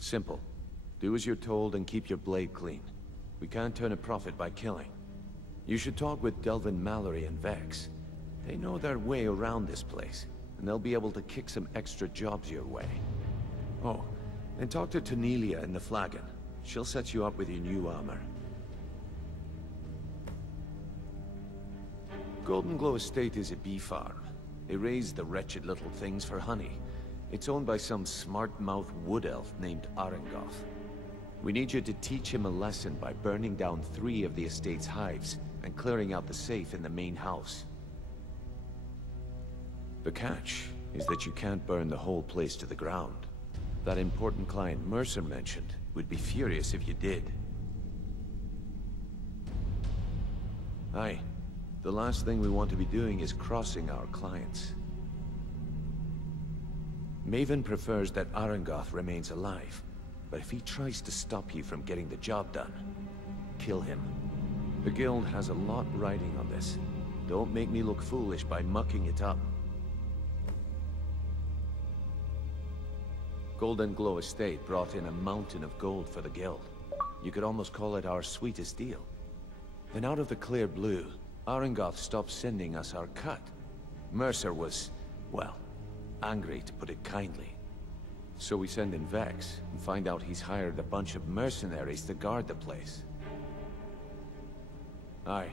Simple. Do as you're told and keep your blade clean. We can't turn a profit by killing. You should talk with Delvin Mallory and Vex. They know their way around this place, and they'll be able to kick some extra jobs your way. Oh, and talk to Tanelia in the Flagon. She'll set you up with your new armor. Golden Glow Estate is a bee farm. They raise the wretched little things for honey. It's owned by some smart-mouthed wood elf named Arengoth. We need you to teach him a lesson by burning down 3 of the estate's hives and clearing out the safe in the main house. The catch is that you can't burn the whole place to the ground. That important client Mercer mentioned would be furious if you did. Aye. The last thing we want to be doing is crossing our clients. Maven prefers that Arengoth remains alive, but if he tries to stop you from getting the job done, kill him. The guild has a lot riding on this. Don't make me look foolish by mucking it up. Golden Glow Estate brought in a mountain of gold for the guild. You could almost call it our sweetest deal. Then out of the clear blue, Arengoth stopped sending us our cut. Mercer was, well, angry to put it kindly. So we send in Vex and find out he's hired a bunch of mercenaries to guard the place. Aye.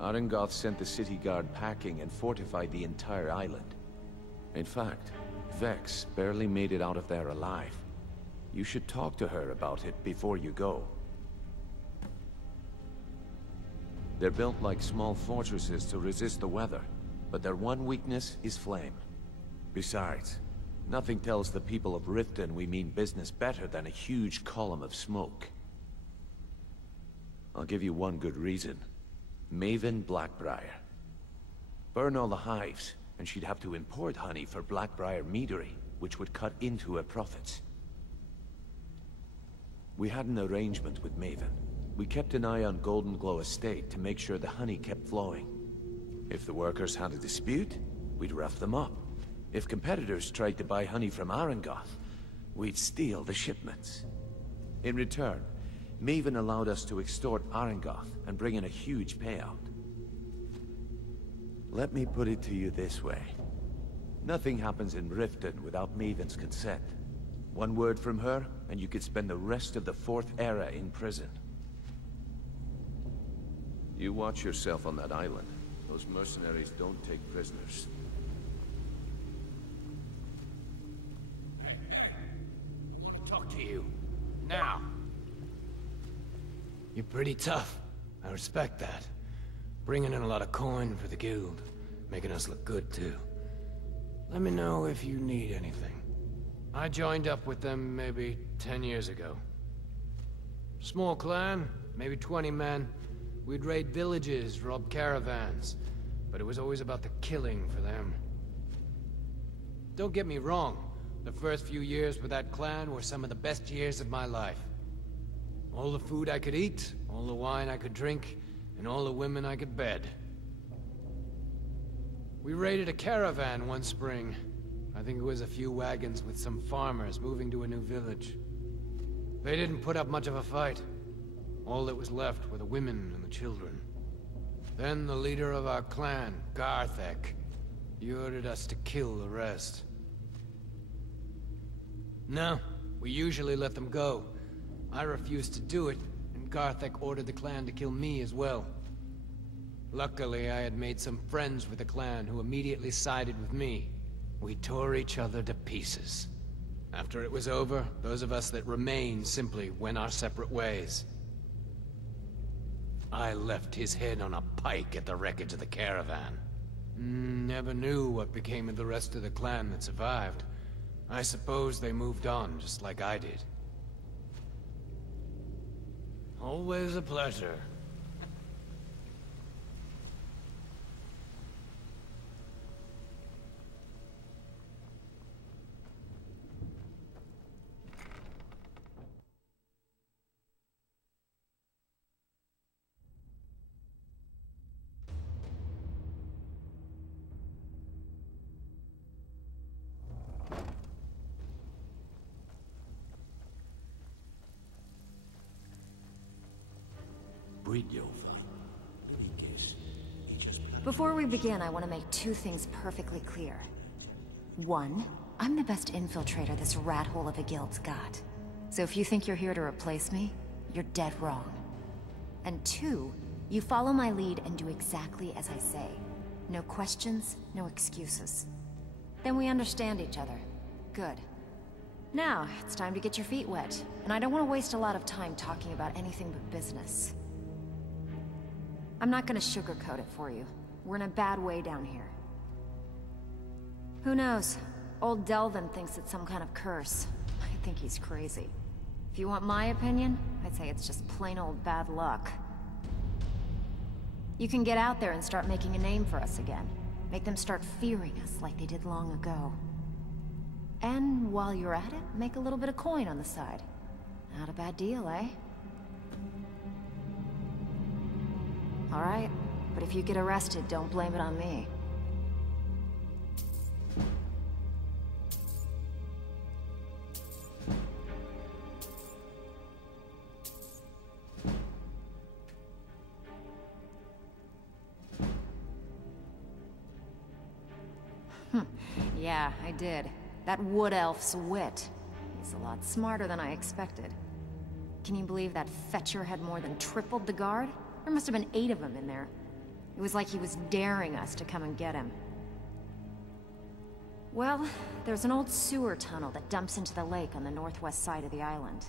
Arengoth sent the city guard packing and fortified the entire island. In fact, Vex barely made it out of there alive. You should talk to her about it before you go. They're built like small fortresses to resist the weather, but their one weakness is flame. Besides, nothing tells the people of Riften we mean business better than a huge column of smoke. I'll give you one good reason. Maven Blackbriar. Burn all the hives, and she'd have to import honey for Blackbriar meadery, which would cut into her profits. We had an arrangement with Maven. We kept an eye on Golden Glow Estate to make sure the honey kept flowing. If the workers had a dispute, we'd rough them up. If competitors tried to buy honey from Arengoth, we'd steal the shipments. In return, Maven allowed us to extort Arengoth and bring in a huge payout. Let me put it to you this way. Nothing happens in Riften without Maven's consent. One word from her, and you could spend the rest of the Fourth Era in prison. You watch yourself on that island. Those mercenaries don't take prisoners. Hey, let me talk to you. Now. You're pretty tough. I respect that. Bringing in a lot of coin for the guild. Making us look good, too. Let me know if you need anything. I joined up with them maybe 10 years ago. Small clan, maybe 20 men. We'd raid villages, rob caravans, but it was always about the killing for them. Don't get me wrong, the first few years with that clan were some of the best years of my life. All the food I could eat, all the wine I could drink, and all the women I could bed. We raided a caravan one spring. I think it was a few wagons with some farmers moving to a new village. They didn't put up much of a fight. All that was left were the women and the children. Then the leader of our clan, Garthek, he ordered us to kill the rest. No, we usually let them go. I refused to do it, and Garthek ordered the clan to kill me as well. Luckily, I had made some friends with the clan who immediately sided with me. We tore each other to pieces. After it was over, those of us that remained simply went our separate ways. I left his head on a pike at the wreckage of the caravan. Never knew what became of the rest of the clan that survived. I suppose they moved on, just like I did. Always a pleasure. Before we begin, I want to make two things perfectly clear. One, I'm the best infiltrator this rat hole of a guild's got. So if you think you're here to replace me, you're dead wrong. And two, you follow my lead and do exactly as I say. No questions, no excuses. Then we understand each other. Good. Now, it's time to get your feet wet, and I don't want to waste a lot of time talking about anything but business. I'm not gonna sugarcoat it for you. We're in a bad way down here. Who knows? Old Delvin thinks it's some kind of curse. I think he's crazy. If you want my opinion, I'd say it's just plain old bad luck. You can get out there and start making a name for us again. Make them start fearing us like they did long ago. And while you're at it, make a little bit of coin on the side. Not a bad deal, eh? Alright, but if you get arrested, don't blame it on me. Yeah, I did. That wood elf's wit. He's a lot smarter than I expected. Can you believe that fetcher had more than tripled the guard? There must have been 8 of them in there. It was like he was daring us to come and get him. Well, there's an old sewer tunnel that dumps into the lake on the northwest side of the island.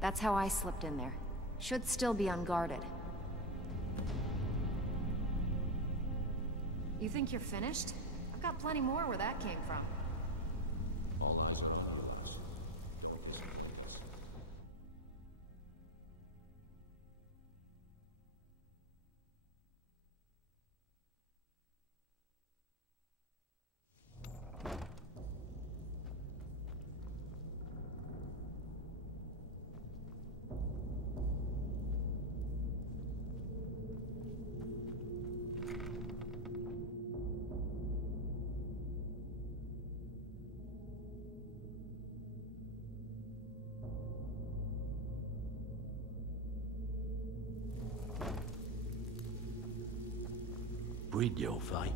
That's how I slipped in there. Should still be unguarded. You think you're finished? I've got plenty more where that came from. Bridyo, fight.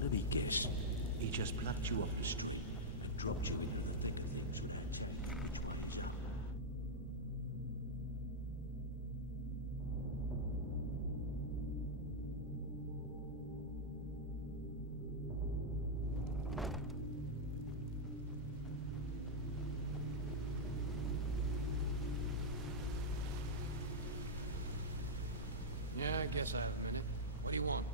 Let me guess. He just plucked you off the street and dropped you in the thick of things. Yeah, I guess I have a minute. What do you want?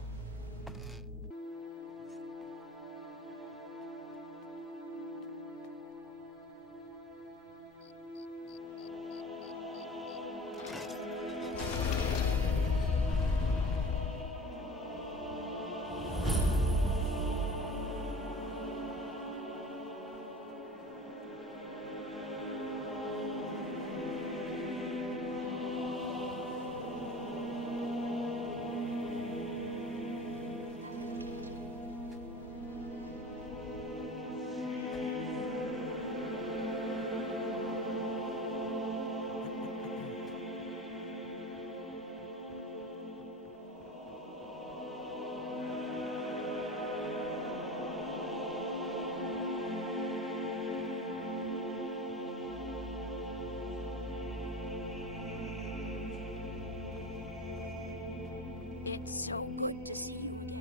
It's so good to see you again.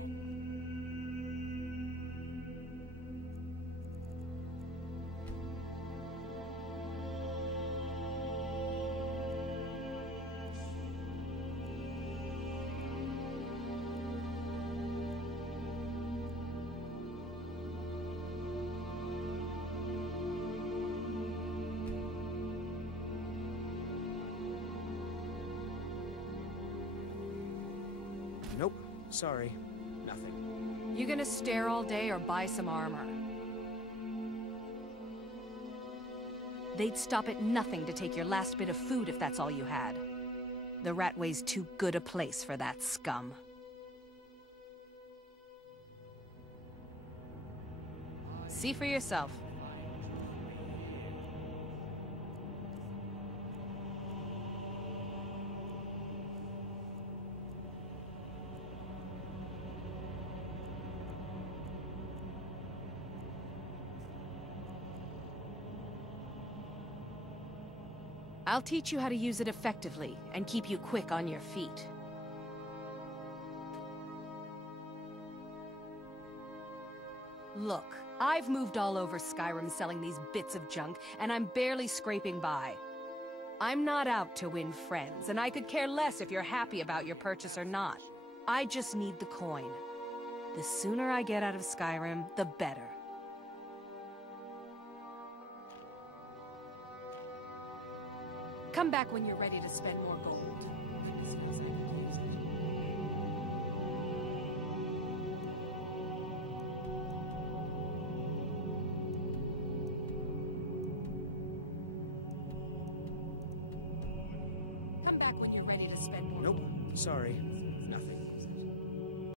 Nope. Sorry. Nothing. You gonna stare all day or buy some armor? They'd stop at nothing to take your last bit of food if that's all you had. The Ratway's too good a place for that scum. See for yourself. I'll teach you how to use it effectively, and keep you quick on your feet. Look, I've moved all over Skyrim selling these bits of junk, and I'm barely scraping by. I'm not out to win friends, and I could care less if you're happy about your purchase or not. I just need the coin. The sooner I get out of Skyrim, the better. Come back when you're ready to spend more gold. Come back when you're ready to spend more Nope, gold. sorry.